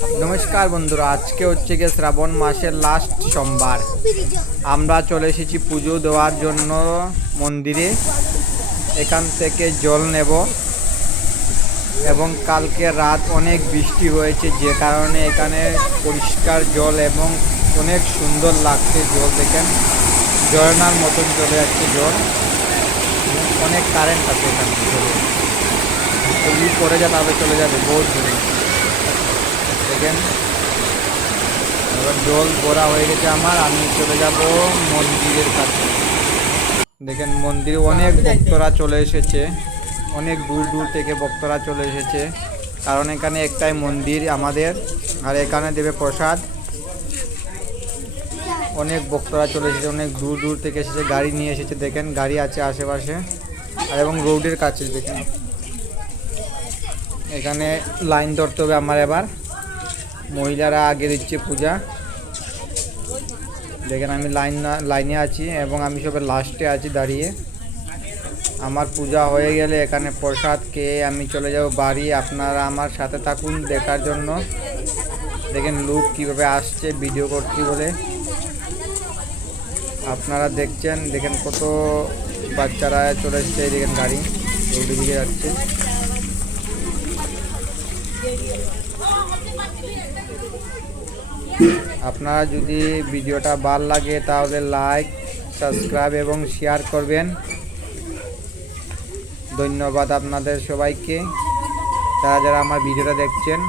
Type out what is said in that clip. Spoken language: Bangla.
নমস্কার বন্ধুরা, আজকে হচ্ছে গিয়ে শ্রাবণ মাসের লাস্ট সোমবার। আমরা চলে এসেছি পুজো দেওয়ার জন্য মন্দিরে। এখান থেকে জল নেব এবং কালকে রাত অনেক বৃষ্টি হয়েছে, যে কারণে এখানে পরিষ্কার জল এবং অনেক সুন্দর লাগছে। জল দেখেন, ঝর্ণার মতন চলে যাচ্ছে জল। অনেক কারেন্ট আছে এখানে, যদি পরে যা তাহলে চলে যাবে বহুত দূরে। দেখেন এবার জল ভরা হয়ে গেছে আমার, আমি চলে যাব মন্দিরের কাছে। দেখেন মন্দিরে অনেক ভক্তরা চলে এসেছে, অনেক দূর দূর থেকে ভক্তরা চলে এসেছে, কারণ এখানে একটাই মন্দির আমাদের, আর এখানে দেবে প্রসাদ। অনেক ভক্তরা চলে এসেছে, অনেক দূর দূর থেকে এসেছে, গাড়ি নিয়ে এসেছে। দেখেন গাড়ি আছে আশেপাশে, আর এবং রোডের কাছে দেখেন এখানে লাইন ধরতে হবে আমার। এবার মহিলারা আগে দিচ্ছে পূজা। দেখেন আমি লাইনে আছি এবং আমি সবে লাস্টে আছি দাঁড়িয়ে। আমার পূজা হয়ে গেলে এখানে প্রসাদ খেয়ে আমি চলে যাব বাড়ি। আপনারা আমার সাথে থাকুন দেখার জন্য। দেখেন লোক কীভাবে আসছে ভিডিও করছি বলে, আপনারা দেখছেন। দেখেন কত বাচ্চারা চলে এসছে, দেখেন গাড়ি রোডের দিকে যাচ্ছে। আপনারা যদি ভিডিওটা ভালো লাগে তাহলে লাইক, সাবস্ক্রাইব এবং শেয়ার করবেন। ধন্যবাদ আপনাদের সবাইকে, যারা যারা আমার ভিডিওটা দেখছেন।